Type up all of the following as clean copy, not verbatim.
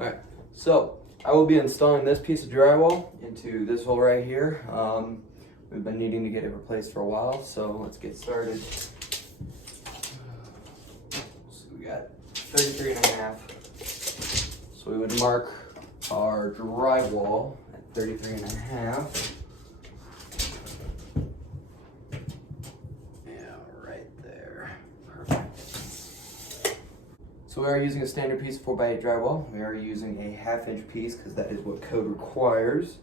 Alright, so I will be installing this piece of drywall into this hole right here. We've been needing to get it replaced for a while, so let's get started. So we got 33.5. So we would mark our drywall at 33.5. So we are using a standard piece of 4x8 drywall. We are using a 1/2 inch piece because that is what code requires.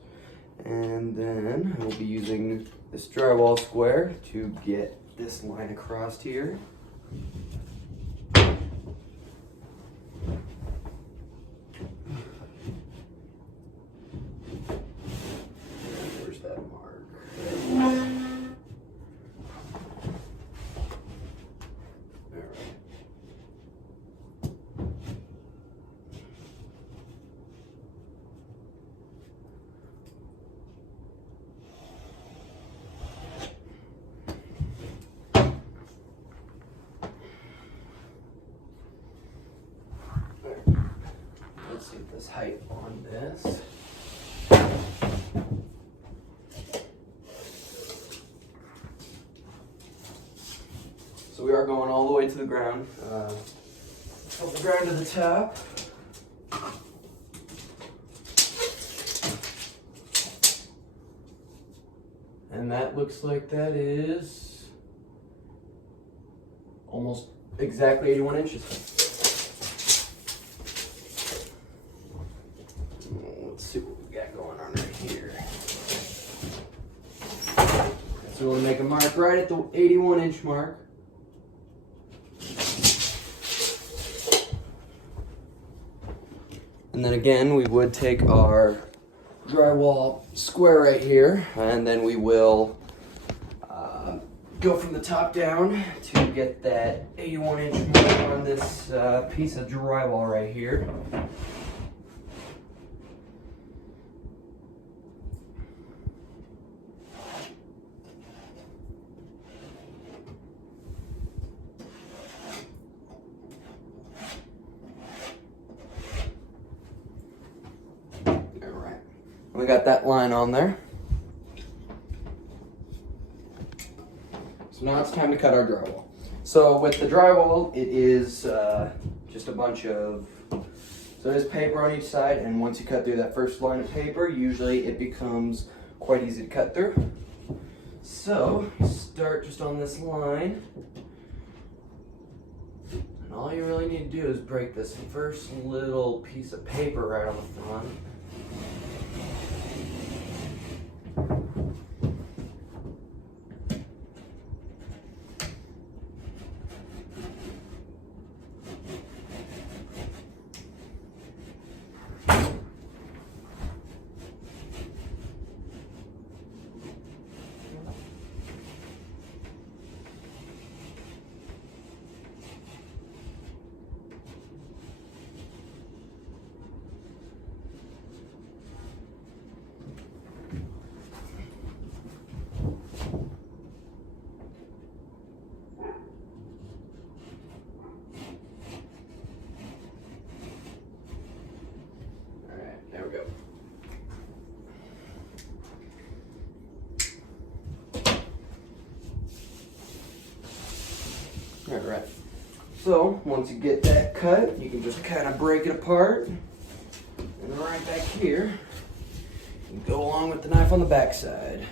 And then we'll be using this drywall square to get this line across here. Where's that mark? Let's see this height on this. So we are going all the way to the ground. From the ground to the top. And that looks like that is almost exactly 81 inches. Let's see what we got going on right here. So we'll make a mark right at the 81 inch mark. And then again, we would take our drywall square right here, and then we will go from the top down to get that 81 inch mark on this piece of drywall right here. We got that line on there. So now it's time to cut our drywall. So with the drywall, it is just a bunch of, so there's paper on each side, and once you cut through that first line of paper, usually it becomes quite easy to cut through. So start just on this line. And all you really need to do is break this first little piece of paper right on the front. There we go. All right. So once you get that cut, you can just kind of break it apart. And right back here, you go along with the knife on the back side.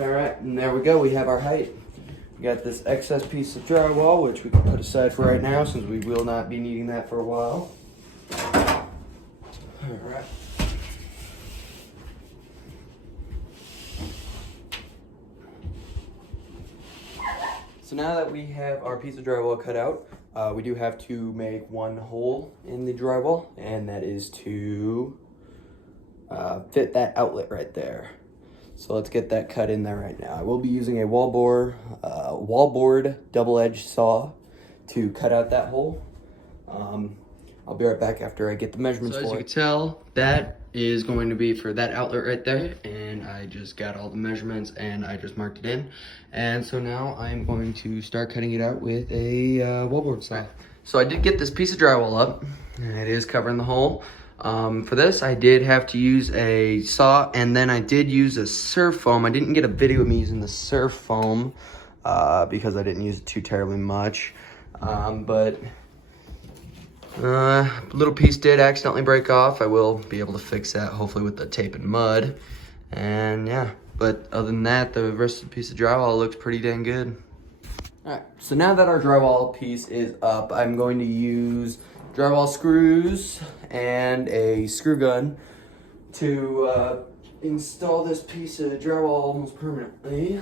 All right, and there we go. We have our height. We got this excess piece of drywall, which we can put aside for right now, since we will not be needing that for a while. All right. So now that we have our piece of drywall cut out, we do have to make one hole in the drywall, and that is to fit that outlet right there. So let's get that cut in there right now. I will be using a wallboard double-edged saw to cut out that hole. I'll be right back after I get the measurements for it. So as you can tell, that is going to be for that outlet right there, and I just got all the measurements and I just marked it in. And so now I'm going to start cutting it out with a wallboard saw. So I did get this piece of drywall up, and it is covering the hole. For this, I did have to use a saw, and then I did use a surf foam. I didn't get a video of me using the surf foam because I didn't use it too terribly much, but little piece did accidentally break off. I will be able to fix that hopefully with the tape and mud. And yeah, but other than that, the rest of the piece of drywall looks pretty dang good. Alright, so now that our drywall piece is up, I'm going to use drywall screws and a screw gun to install this piece of drywall almost permanently.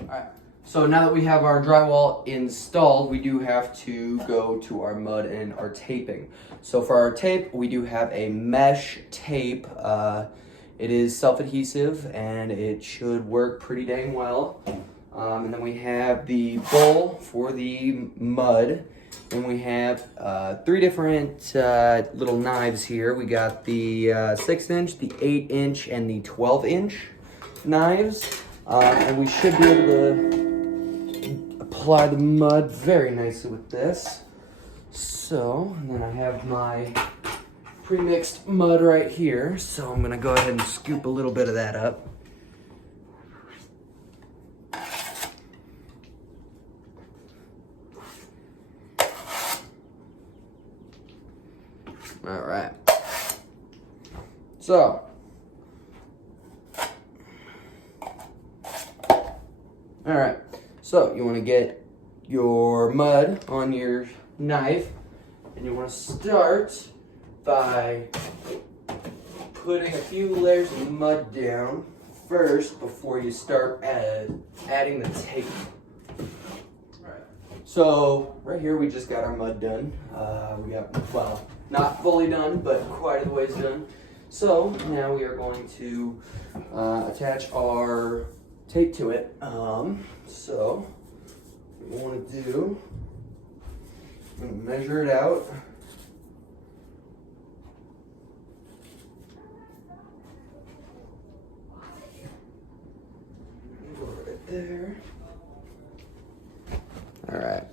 Alright, so now that we have our drywall installed, we do have to go to our mud and our taping. So for our tape, we do have a mesh tape. It is self-adhesive and it should work pretty dang well. And then we have the bowl for the mud. And we have 3 different little knives here. We got the 6-inch, the 8-inch, and the 12-inch knives. And we should be able to apply the mud very nicely with this. So, and then I have my pre-mixed mud right here. So I'm gonna go ahead and scoop a little bit of that up. All right. So, all right, so you want to get your mud on your knife, and you want to start by putting a few layers of mud down first before you start adding the tape. So right here we just got our mud done. We got, well, not fully done, but quite a ways done. So now we are going to attach our tape to it. So what we want to do, I'm going to measure it out. Go right there. All right.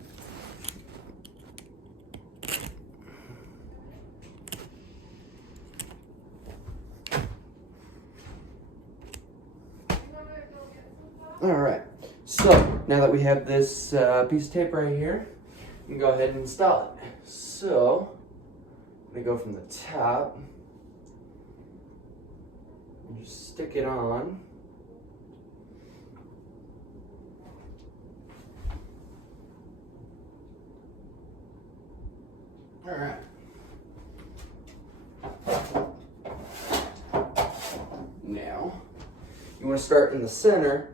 All right. So now that we have this piece of tape right here, we can go ahead and install it. So I'm gonna go from the top and just stick it on. All right. Now, you want to start in the center.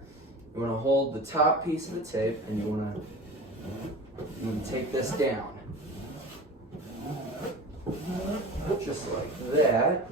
You want to hold the top piece of the tape, and you want to take this down. Just like that.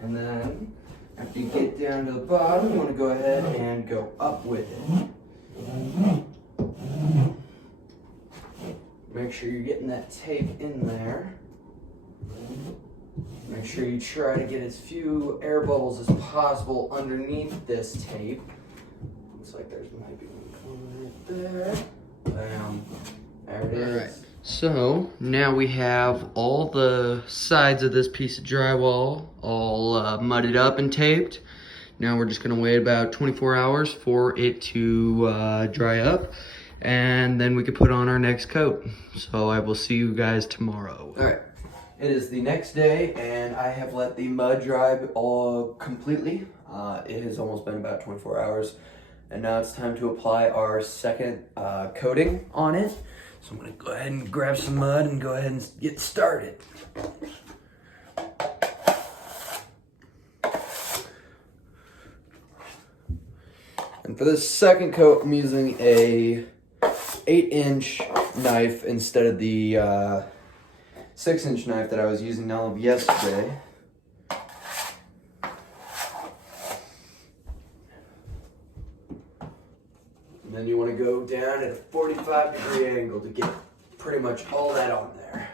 And then, after you get down to the bottom, you want to go ahead and go up with it. Make sure you're getting that tape in there. Make sure you try to get as few air bubbles as possible underneath this tape. Looks like there's might be one right there. Bam. There it is. All right. So now we have all the sides of this piece of drywall all mudded up and taped. Now we're just gonna wait about 24 hours for it to dry up, and then we can put on our next coat. So I will see you guys tomorrow. All right, it is the next day, and I have let the mud dry all completely. It has almost been about 24 hours, and now it's time to apply our second coating on it. So I'm gonna go ahead and grab some mud and go ahead and get started. And for this second coat, I'm using a 8-inch knife instead of the 6-inch knife that I was using all of yesterday. And then you want to go down at a 45-degree angle to get pretty much all that on there.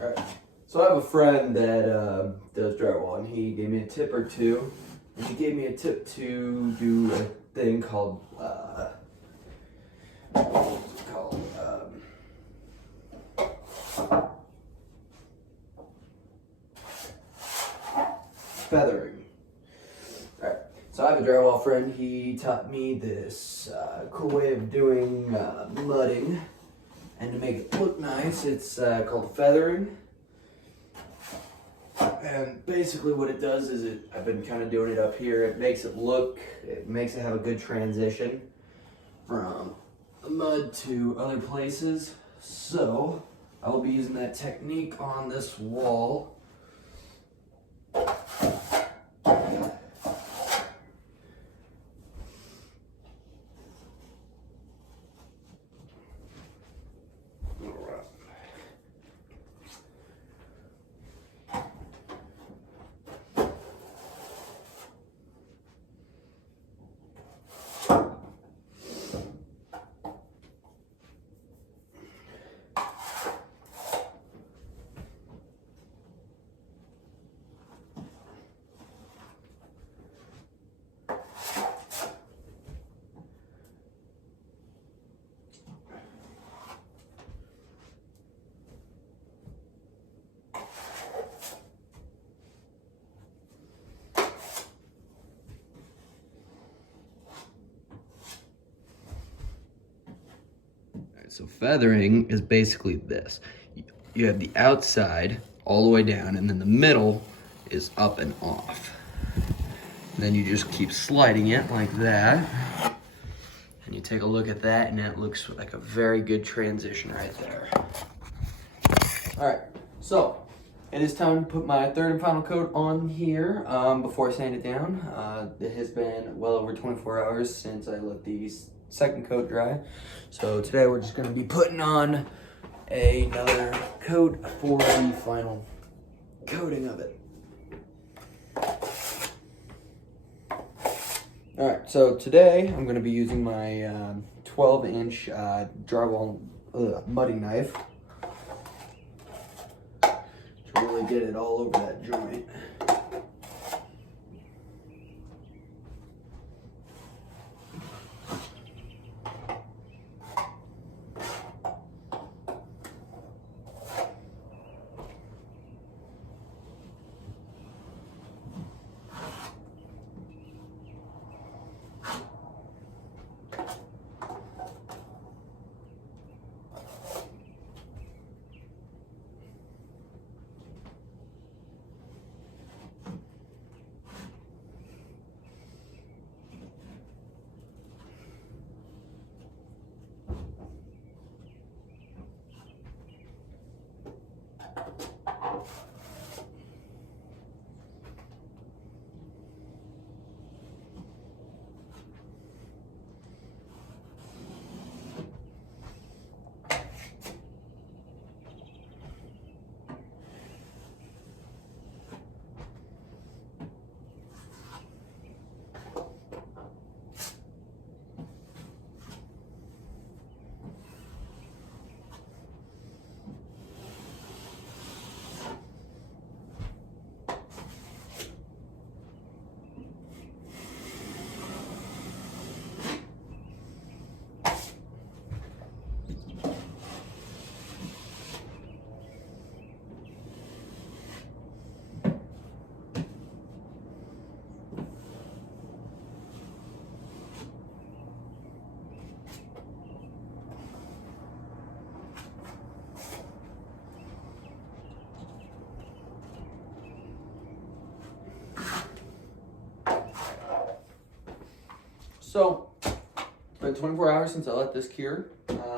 Alright, so I have a friend that does drywall, and he gave me a tip or two. And he gave me a tip to do a thing called, what's it called? Feathering. Alright, so I have a drywall friend. He taught me this cool way of doing mudding. And to make it look nice, it's called feathering. And basically what it does is I've been kind of doing it up here. It makes it have a good transition from the mud to other places. So I will be using that technique on this wall. So feathering is basically this. You have the outside all the way down, and then the middle is up and off. And then you just keep sliding it like that. And you take a look at that, and that looks like a very good transition right there. All right, so it is time to put my third and final coat on here before I sand it down. It has been well over 24 hours since I let the second coat dry. So today we're just gonna be putting on another coat for the final coating of it. All right, so today I'm gonna be using my 12-inch drywall mudding knife to really get it all over that joint. So, it's been 24 hours since I let this cure,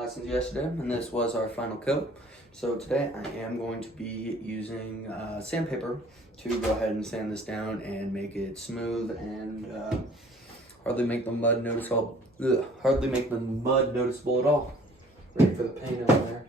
since yesterday, and this was our final coat. So today I am going to be using sandpaper to go ahead and sand this down and make it smooth and hardly make the mud noticeable at all. Ready for the paint on there.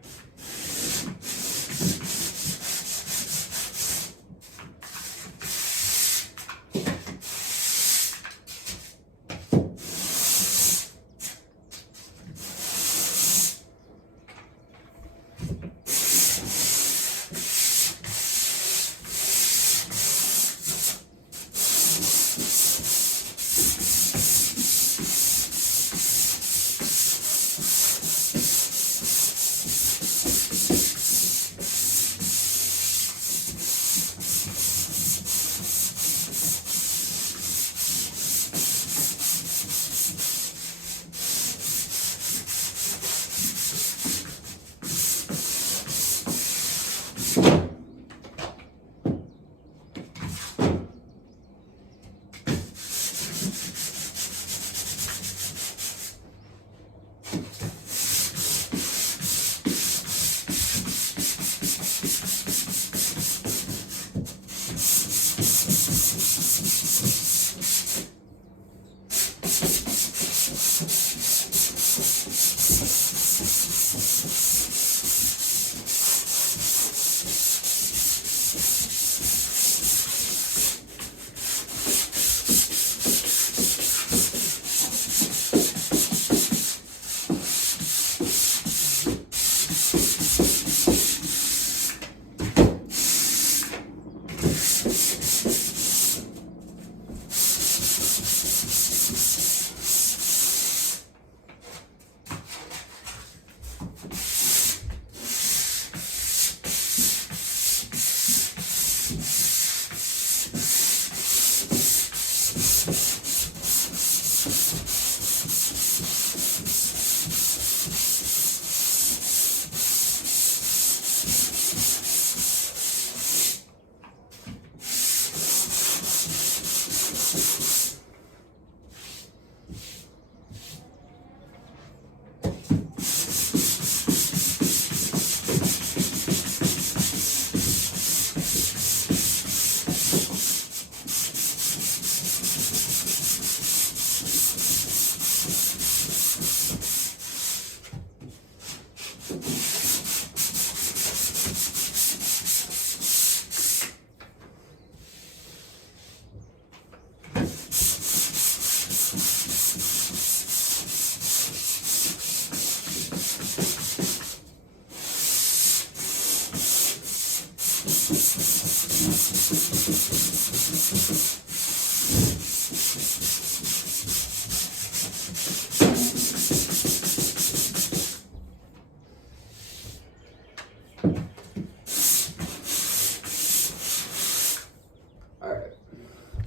Alright,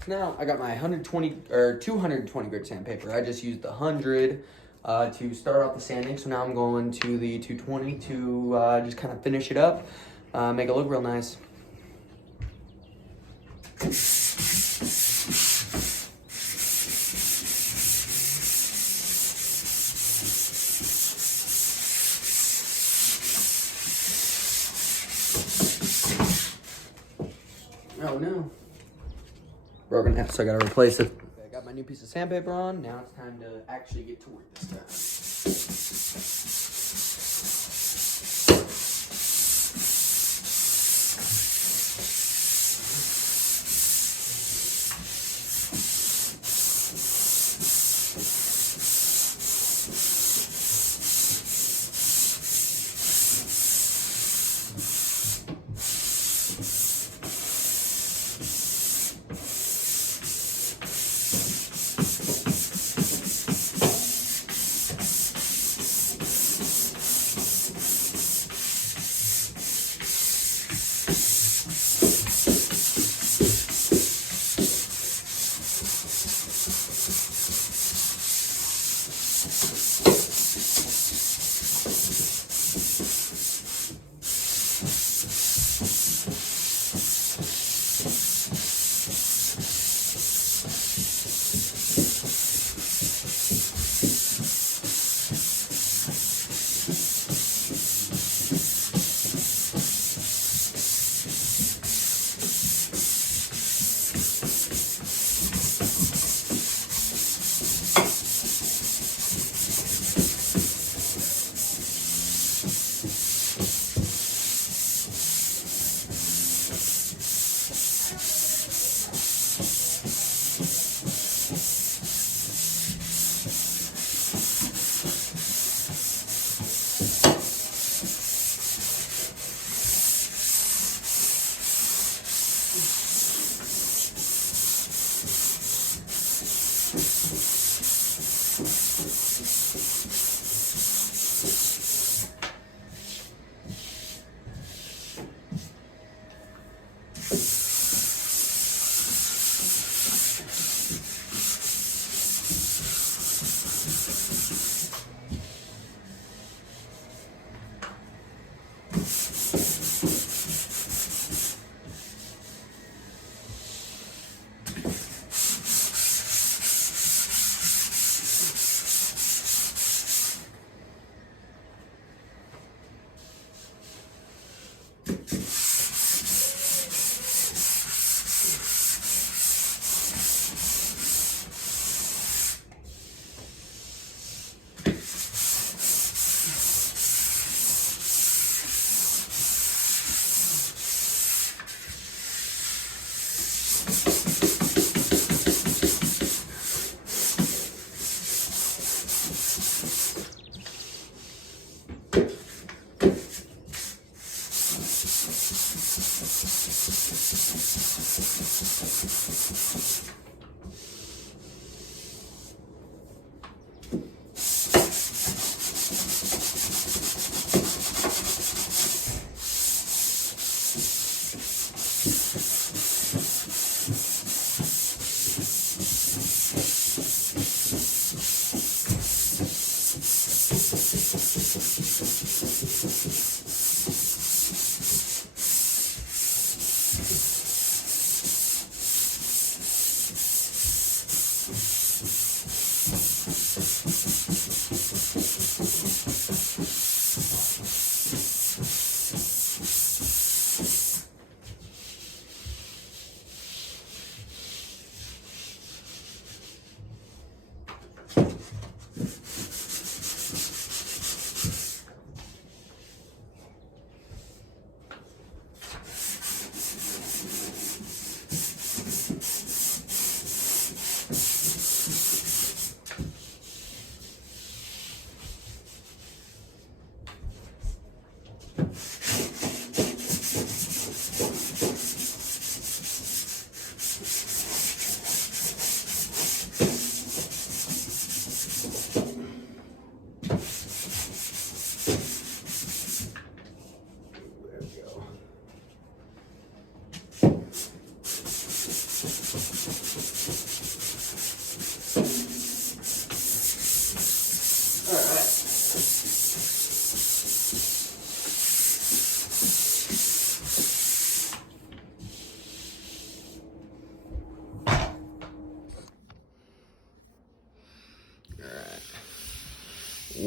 now I got my 120 or 220 grit sandpaper. I just used the 100 to start off the sanding, so now I'm going to the 220 to just kind of finish it up, make it look real nice. Oh no. Broken half, so I gotta replace it. Okay, I got my new piece of sandpaper on. Now it's time to actually get to work this time.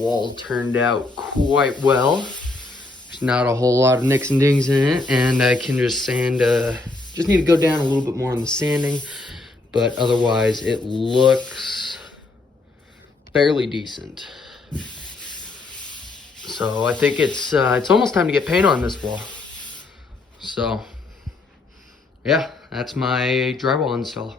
wall turned out quite well. There's not a whole lot of nicks and dings in it, and I can just sand, just need to go down a little bit more on the sanding, but otherwise it looks fairly decent. So I think it's almost time to get paint on this wall. So yeah, that's my drywall install.